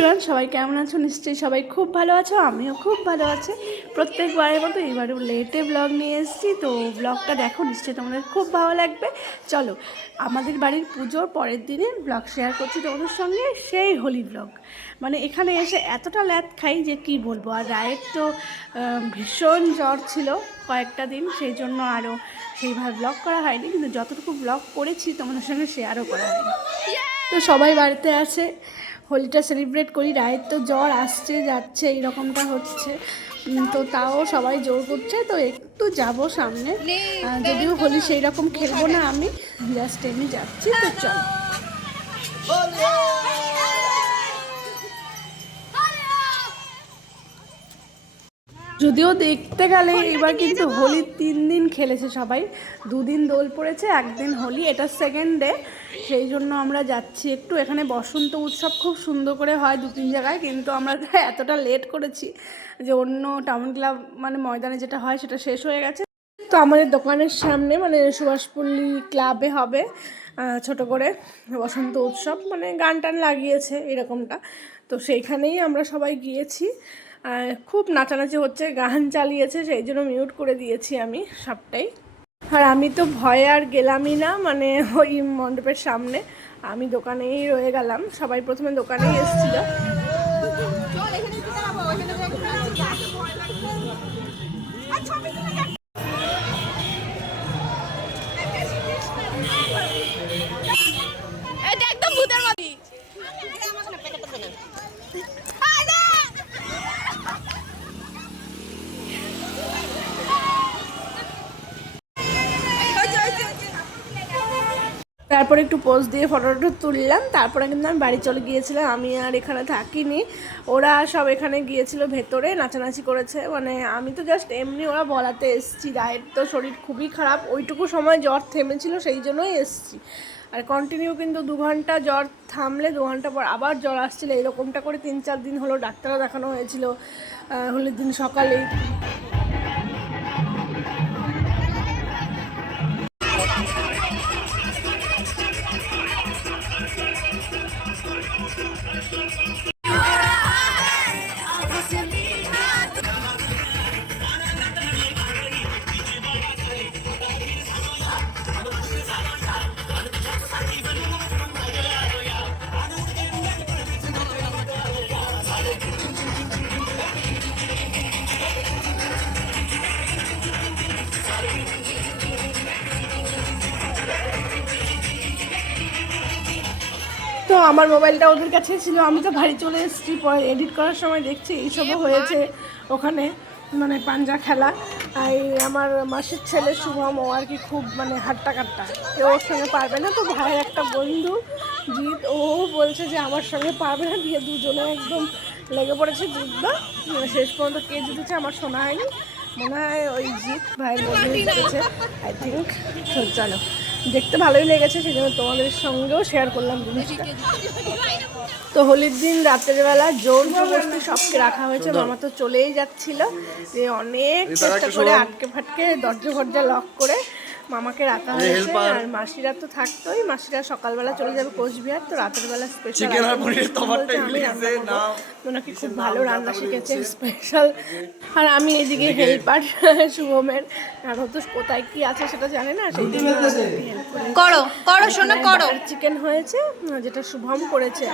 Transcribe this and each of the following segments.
Everyone সবাই কেমন আছো? নিশ্চয়ই সবাই খুব ভালো আছো, আমিও খুব ভালো আছি। প্রত্যেকবারের মতো এবারেও লেটে ব্লগ নিয়ে এসেছি, তো ব্লগটা দেখো, নিশ্চয়ই তোমাদের খুব ভালো লাগবে। চলো, আমাদের বাড়ির পুজোর পরের দিনে ব্লগ শেয়ার করছি তোমাদের সঙ্গে, সেই হোলি ব্লগ মানে এখানে এসে এতটা ল্যাদ খাই যে কি বলব, আর রায়ের তো ভীষণ জ্বর ছিল কয়েকটা দিন, সেই জন্য আরও সেইভাবে ব্লগ করা হয়নি, কিন্তু যতটুকু ব্লগ করেছি তোমাদের সঙ্গে শেয়ারও করা হয়নি। তো সবাই বাড়িতে আছে হোলিটা সেলিব্রেট করি রায়ের তো জ্বর আসছে যাচ্ছে এইরকমটা হচ্ছে। তো তাও সবাই জোর করছে তো একটু যাব সামনে। যদিও হোলি সেই রকম খেলব না আমি জাস্ট এমনি যাচ্ছি তো চল। যদিও দেখতে গেলে এবার কিন্তু হোলির তিন দিন খেলেছে সবাই। দুদিন দোল পড়েছে একদিন হোলি এটা সেকেন্ড ডে সেই জন্য আমরা যাচ্ছি একটু। এখানে বসন্ত উৎসব খুব সুন্দর করে হয় দু তিন জায়গায়, কিন্তু আমরা এতটা লেট করেছি যে অন্য টাউন ক্লাব মানে ময়দানে যেটা হয় সেটা শেষ হয়ে গেছে। তো আমাদের দোকানের সামনে মানে সুভাষপল্লী ক্লাবে হবে ছোট করে বসন্ত উৎসব। মানে গান টান লাগিয়েছে এরকমটা। তো সেইখানেই আমরা সবাই গিয়েছি। খুব নাচানাচি হচ্ছে, গান চালিয়েছে, সেই জন্য মিউট করে দিয়েছি আমি সবটাই। আর আমি তো ভয়ে আর গেলামই না মানে ওই মণ্ডপের সামনে। আমি দোকানেই রয়ে গেলাম, সবাই প্রথমে দোকানেই এসেছিল। তারপরে একটু পোজ দিয়ে ফটোটা তুললাম। তারপরে কিন্তু আমি বাড়ি চলে গিয়েছিলাম। আমি আর এখানে থাকিনি। ওরা সব এখানে গিয়েছিল ভেতরে, নাচানাচি করেছে। মানে আমি তো জাস্ট এমনি ওরা বলাতে এসছি। রায়ের তো শরীর খুবই খারাপ। ওইটুকু সময় জ্বর থেমেছিল, সেই জন্যই এসছি। আর কন্টিনিউ কিন্তু দু ঘণ্টা জ্বর থামলে, দু ঘণ্টা পর আবার জ্বর আসছিল। এরকমটা করে তিন চার দিন হলো ডাক্তারও দেখানো হয়েছিল। হোলির দিন সকালেই। আমার মোবাইলটা ওদের কাছে ছিল। আমি তো বাড়ি চলে এসেছি পরে এডিট করার সময় দেখছি এইসবও হয়েছে ওখানে মানে পাঞ্জা খেলা। আর আমার মাসির ছেলে শুভম ও আর কি খুব মানে হাট্টা কাট্টা। ওর সঙ্গে পারবে না তো ভাইয়ের একটা বন্ধু জিৎ। ও বলছে যে আমার সঙ্গে পারবে না দিয়ে দুজনে একদম লেগে পড়েছে যুদ্ধ। মানে শেষ পর্যন্ত কে জিতেছে আমার শোনা হয়নি। মনে হয় ওই জিৎ ভাইয়ের বন্ধু জিতেছে আই থিঙ্ক চলো। দেখতে ভালোই লেগেছে সেই জন্য তোমাদের সঙ্গেও শেয়ার করলাম জিনিসটা। তো হোলির দিন রাতের বেলা জোর জবরদস্তি সবকে রাখা হয়েছে মামা তো চলেই যাচ্ছিল। যে অনেক চেষ্টা করে আটকে ফাটকে দরজা ফরজা লক করে মামাকে রাখা হয়েছে আর মাসিরা তো থাকতোই মাসিরা সকালবেলা চলে যাবে কোচবিহার তো রাতের বেলা স্পেশাল আমি রান্না করব। ওনাকে খুব ভালো রান্না শিখেছে স্পেশাল আর আমি এদিকে হেল্পার শুভমের। আর তো কোথায় কি আছে সেটা জানে না সেই করি করো করো শোনো করো। চিকেন হয়েছে যেটা শুভম করেছে।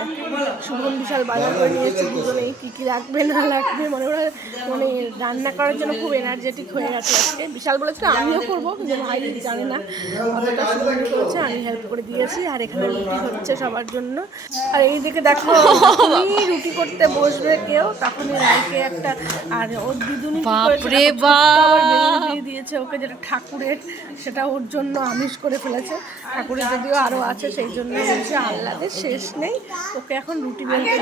শুভম বিশাল বাজার করে নিয়েছে দুজনেই কী কী লাগবে না লাগবে মানে ওরা মানে রান্না করার জন্য খুব এনার্জেটিক হয়ে গেছে আজকে। বিশাল বলেছিল আমিও করব কিন্তু ভাই জানে না। অতটা শুভম করেছে আমি হেল্প করে দিয়েছি আর এখানে রুটি হচ্ছে সবার জন্য। আর এই দিকে দেখো যখনই রুটি করতে বসবে কেউ তখনই রাইকে একটা আর ওর দিদুনি বাপরে দিয়ে দিয়েছে ওকে যেটা ঠাকুরের সেটা ওর জন্য আমিষ করে ফেলেছে। ঠাকুরের যদিও আরও আছে সেই জন্য বলছে আহ্লাদের শেষ নেই। ওকে এখন রুটি বেলতে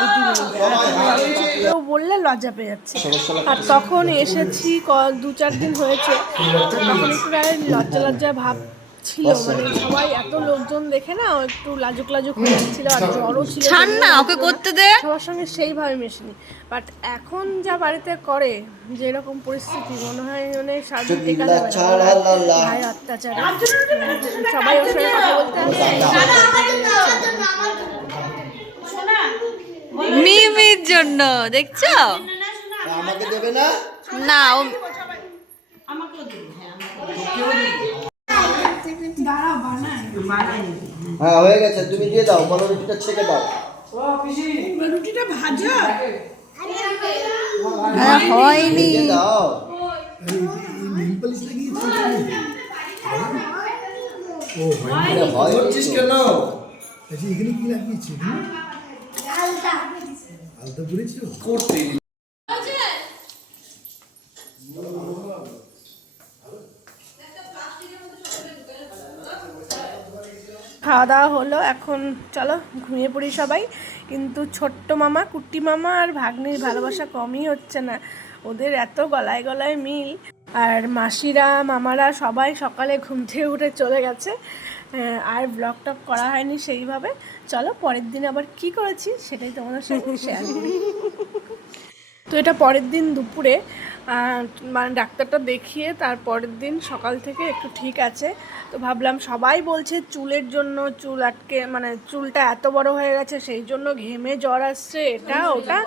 রুটি বেলবে কেউ বললে লজ্জা পেয়ে যাচ্ছে। আর তখন এসেছি দু চার দিন হয়েছে। তখন একটু প্রায় লজ্জা লজ্জা ভাব ছিল। মানে সবাই এত লোকজন দেখে না ও একটু লাজুক লাজুক হয়ে যাচ্ছিল আর জ্বরও ছিল। ছাড় না ওকে করতে দে। সবার সঙ্গে সেইভাবে মেশিনি। বাট এখন যা বাড়িতে করে যে এরকম পরিস্থিতি মনে হয় মানে সারাদিন টেকা যাবে। ভাই অত্যাচার। সবাই ওর সঙ্গে কথা বলতে আসে মিমির জন্য দেখছ? আমাকে দেবে না? না ও হ্যাঁ হয়ে গেছে তুমি দিয়ে দাও বলো রুটিটা ছেঁকে দাও। রুটিটা ভাজা? হ্যাঁ, হয়নি। দাও হয় কেন? আচ্ছা এখানে কি লাগিয়েছে? আলতা। করেছ? করতে খাওয়া দাওয়া হলো, এখন চলো ঘুমিয়ে পড়ি সবাই। কিন্তু ছোট্ট মামা, কুট্টি মামা আর ভাগ্নির ভালোবাসা কমই হচ্ছে না। ওদের এত গলায় গলায় মিল। আর মাসিরা, মামারা সবাই সকালে ঘুম থেকে উঠে চলে গেছে। আর ব্লগ টক করা হয়নি সেইভাবে। চলো পরের দিন আবার কি করেছি সেটাই তোমাদের সাথে শেয়ার তো এটা পরের দিন দুপুরে। মানে ডাক্তারটা দেখিয়ে তারপরের দিন সকাল থেকে একটু ঠিক আছে। তো ভাবলাম সবাই বলছে চুলের জন্য চুল আটকে মানে চুলটা এত বড় হয়ে গেছে সেই জন্য ঘেমে জ্বর আসছে এটা ওটা।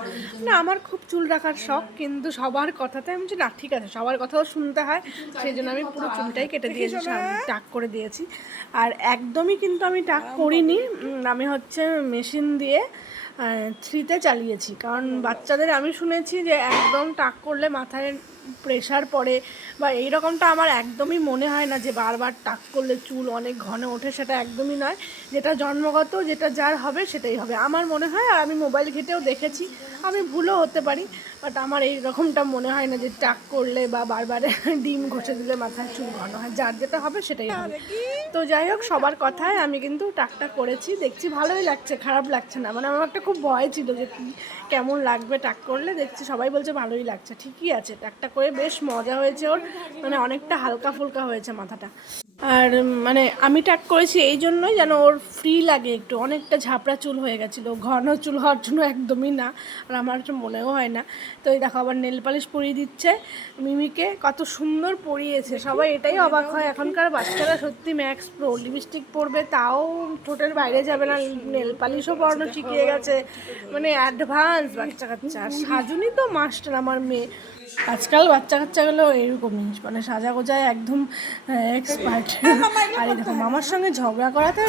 না আমার খুব চুল রাখার শখ কিন্তু সবার কথাতে আমি না ঠিক আছে সবার কথাও শুনতে হয়। সেই জন্য আমি পুরো চুলটাই কেটে দিয়েছি টাক করে দিয়েছি। আর একদমই কিন্তু আমি টাক করিনি। আমি হচ্ছে মেশিন দিয়ে থ্রিতে চালিয়েছি। কারণ বাচ্চাদের আমি শুনেছি যে একদম টাক করলে মাথায় প্রেশার পড়ে বা এই রকমটা আমার একদমই মনে হয় না যে বারবার টাক করলে চুল অনেক ঘন ওঠে সেটা একদমই নয়। যেটা জন্মগত যেটা যার হবে সেটাই হবে। আমার মনে হয় আর আমি মোবাইল ঘেটেও দেখেছি আমি ভুলও হতে পারি বাট আমার এই রকমটা মনে হয় না যে টাক করলে বা বারবার ডিম ঘষে দিলে মাথায় চুল ঘন হয়। যার যেটা হবে সেটাই হবে। তো যাই হোক সবার কথায় আমি কিন্তু টাকটা করেছি। দেখছি ভালোই লাগছে খারাপ লাগছে না। মানে আমার একটা খুব ভয় ছিল যে কেমন লাগবে টাক করলে? দেখছি সবাই বলছে ভালোই লাগছে। ঠিকই আছে টাকটা করে বেশ মজা হয়েছে ওর। মানে অনেকটা হালকা ফুলকা হয়েছে মাথাটা। আর মানে আমি টাক করেছি এই জন্যই যেন ওর ফ্রি লাগে একটু। অনেকটা ঝাপড়া চুল হয়ে গেছিল, ঘন চুল হওয়ার জন্য একদমই না, আর আমার মনেও হয় না। তো এই দেখো আবার নেল পালিশ পরিয়ে দিচ্ছে মিমিকে, কত সুন্দর পরিয়েছে। সবাই এটাই অবাক হয়, এখনকার বাচ্চারা সত্যি ম্যাক্স প্রো লিপস্টিক পরবে তাও ঠোঁটের বাইরে যাবে না, নেল পালিশও পরানো শিখিয়ে গেছে। মানে অ্যাডভান্স বাচ্চা কাচ্চা। সাজুনি তো মাস্টার আমার মেয়ে। আজকাল বাচ্চা কাচ্চাগুলো এরকমই মানে সাজা গোজায় একদম এক্সপার্ট আর দেখো মামার সঙ্গে ঝগড়া করাতে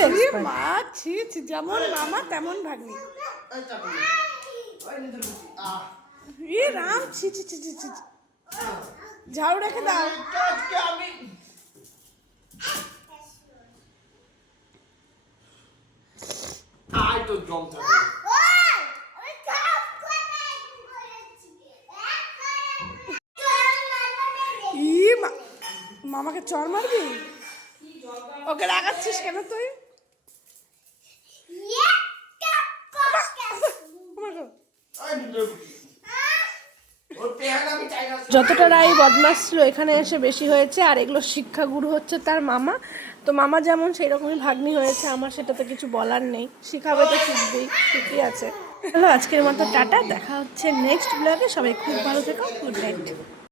মা ছি ছি যেমন মামা তেমন ভাগ্নি। এ রাম ছি ছি ছি ছি ছি ছি। ঝাড়ু রেখে দাও। তো ই মা- মামাকে চর মারবি? ওকে রাগাচ্ছিস কেন তুই? ওর পেহানা আমি চাই না। যতটা রাই বদমাস ছিল এখানে এসে বেশি হয়েছে আর এগুলো শিক্ষাগুরু হচ্ছে তার মামা। তো মামা যেমন সেই রকমই ভাগ্নি হয়েছে আমার সেটা তো কিছু বলার নেই। শিখাবে তো শিখবেই ঠিকই আছে। হ্যালো আজকের মতো টাটা দেখা হচ্ছে নেক্সট ব্লগে সবাই খুব ভালো থেকো গুড নাইট